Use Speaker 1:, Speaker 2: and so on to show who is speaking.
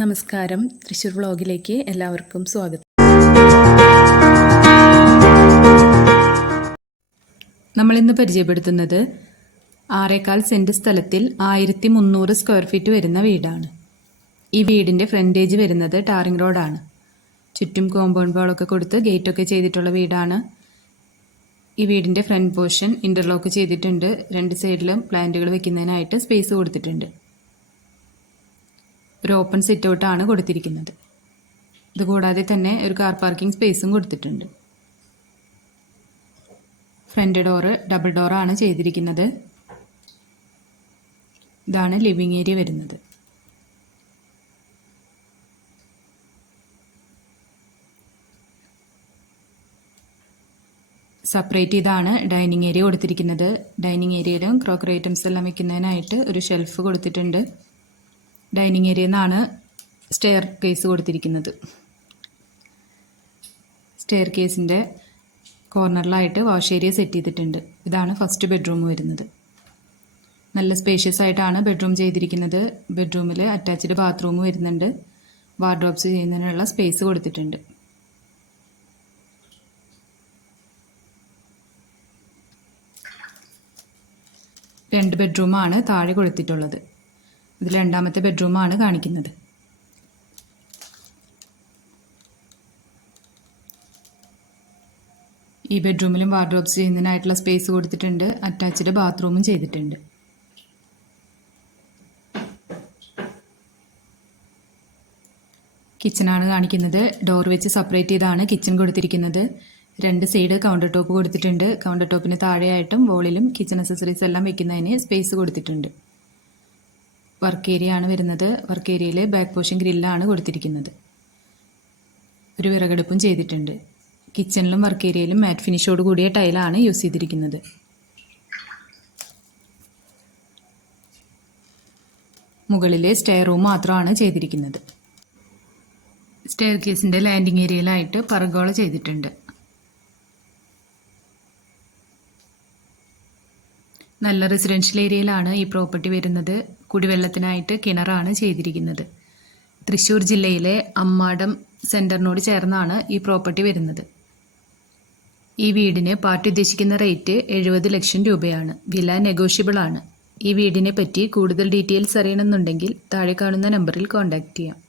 Speaker 1: നമസ്കാരം. തൃശ്ശൂർ വ്ളോഗിലേക്ക് എല്ലാവർക്കും സ്വാഗതം. നമ്മളിന്ന് പരിചയപ്പെടുത്തുന്നത് ആറേക്കാൽ സെന്റ് സ്ഥലത്തിൽ ആയിരത്തി മുന്നൂറ് സ്ക്വയർ ഫീറ്റ് വരുന്ന വീടാണ്. ഈ വീടിന്റെ ഫ്രണ്ടേജ് വരുന്നത് ടാറിംഗ് റോഡാണ്. ചുറ്റും കോമ്പൗണ്ട് വാളൊക്കെ കൊടുത്ത് ഗേറ്റൊക്കെ ചെയ്തിട്ടുള്ള വീടാണ്. ഈ വീടിന്റെ ഫ്രണ്ട് പോർഷൻ ഇന്റർലോക്ക് ചെയ്തിട്ടുണ്ട്. രണ്ട് സൈഡിലും പ്ലാന്റുകൾ വെക്കുന്നതിനായിട്ട് സ്പേസ് കൊടുത്തിട്ടുണ്ട്. ഒരു ഓപ്പൺ സിറ്റ് ഔട്ടാണ് കൊടുത്തിരിക്കുന്നത്. ഇതുകൂടാതെ തന്നെ ഒരു കാർ പാർക്കിംഗ് സ്പേസും കൊടുത്തിട്ടുണ്ട്. ഫ്രണ്ട് ഡോറ് ഡബിൾ ഡോറാണ് ചെയ്തിരിക്കുന്നത്. ഇതാണ് ലിവിങ് ഏരിയ വരുന്നത്. സെപ്പറേറ്റ് ഇതാണ് ഡൈനിങ് ഏരിയ കൊടുത്തിരിക്കുന്നത്. ഡൈനിങ് ഏരിയയിലും ക്രോക്കറി ഐറ്റംസ് എല്ലാം വെക്കുന്നതിനായിട്ട് ഒരു ഷെൽഫ് കൊടുത്തിട്ടുണ്ട്. ഡൈനിങ് ഏരിയയിൽ നിന്നാണ് സ്റ്റെയർ കേസ് കൊടുത്തിരിക്കുന്നത്. സ്റ്റെയർ കേസിന്റെ കോർണറിലായിട്ട് വാഷ് ഏരിയ സെറ്റ് ചെയ്തിട്ടുണ്ട്. ഇതാണ് ഫസ്റ്റ് ബെഡ്റൂം വരുന്നത്. നല്ല സ്പേഷ്യസ് ആയിട്ടാണ് ബെഡ്റൂം ചെയ്തിരിക്കുന്നത്. ബെഡ്റൂമിൽ അറ്റാച്ച്ഡ് ബാത്റൂം വരുന്നുണ്ട്. വാർഡ്രോബ്സ് ചെയ്യുന്നതിനുള്ള സ്പേസ് കൊടുത്തിട്ടുണ്ട്. രണ്ട് ബെഡ്റൂമാണ് താഴെ കൊടുത്തിട്ടുള്ളത്. ഇതിൽ രണ്ടാമത്തെ ബെഡ്റൂമാണ് കാണിക്കുന്നത്. ഈ ബെഡ്റൂമിലും വാർഡ്രോബ്സ് ചെയ്യുന്നതിനായിട്ടുള്ള സ്പേസ് കൊടുത്തിട്ടുണ്ട്. അറ്റാച്ച്ഡ് ബാത്റൂമും ചെയ്തിട്ടുണ്ട്. കിച്ചണാണ് കാണിക്കുന്നത്. ഡോർ വെച്ച് സെപ്പറേറ്റ് ചെയ്താണ് കിച്ചൺ കൊടുത്തിരിക്കുന്നത്. രണ്ട് സൈഡ് കൗണ്ടർ ടോപ്പ് കൊടുത്തിട്ടുണ്ട്. കൗണ്ടർ ടോപ്പിന് താഴെയായിട്ടും വോളിലും കിച്ചൺ അക്സസറീസ് എല്ലാം വെക്കുന്നതിന് സ്പേസ് കൊടുത്തിട്ടുണ്ട്. വർക്ക് ഏരിയ ആണ് വരുന്നത്. വർക്ക് ഏരിയയിൽ ബാക്ക് പോഷൻ ഗ്രില്ലാണ് കൊടുത്തിരിക്കുന്നത്. ഒരു വിറകടുപ്പും ചെയ്തിട്ടുണ്ട്. കിച്ചണിലും വർക്ക് ഏരിയയിലും മാറ്റ് ഫിനിഷോട് കൂടിയ ടൈലാണ് യൂസ് ചെയ്തിരിക്കുന്നത്. മുകളിലെ സ്റ്റെയർ റൂം മാത്രമാണ് ചെയ്തിരിക്കുന്നത്. സ്റ്റെയർ കേസിന്റെ ലാൻഡിംഗ് ഏരിയയിലായിട്ട് പറഗോള ചെയ്തിട്ടുണ്ട്. നല്ല റെസിഡൻഷ്യൽ ഏരിയയിലാണ് ഈ പ്രോപ്പർട്ടി വരുന്നത്. കുടിവെള്ളത്തിനായിട്ട് കിണറാണ് ചെയ്തിരിക്കുന്നത്. തൃശ്ശൂർ ജില്ലയിലെ അമ്മാടം സെന്ററിനോട് ചേർന്നാണ് ഈ പ്രോപ്പർട്ടി വരുന്നത്. ഈ വീടിന് പാർട്ടി ഉദ്ദേശിക്കുന്ന റേറ്റ് എഴുപത് ലക്ഷം രൂപയാണ്. വില നെഗോഷ്യബിൾ ആണ് ഈ വീടിനെ പറ്റി കൂടുതൽ ഡീറ്റെയിൽസ് അറിയണമെന്നുണ്ടെങ്കിൽ താഴെ കാണുന്ന നമ്പറിൽ കോൺടാക്റ്റ് ചെയ്യാം.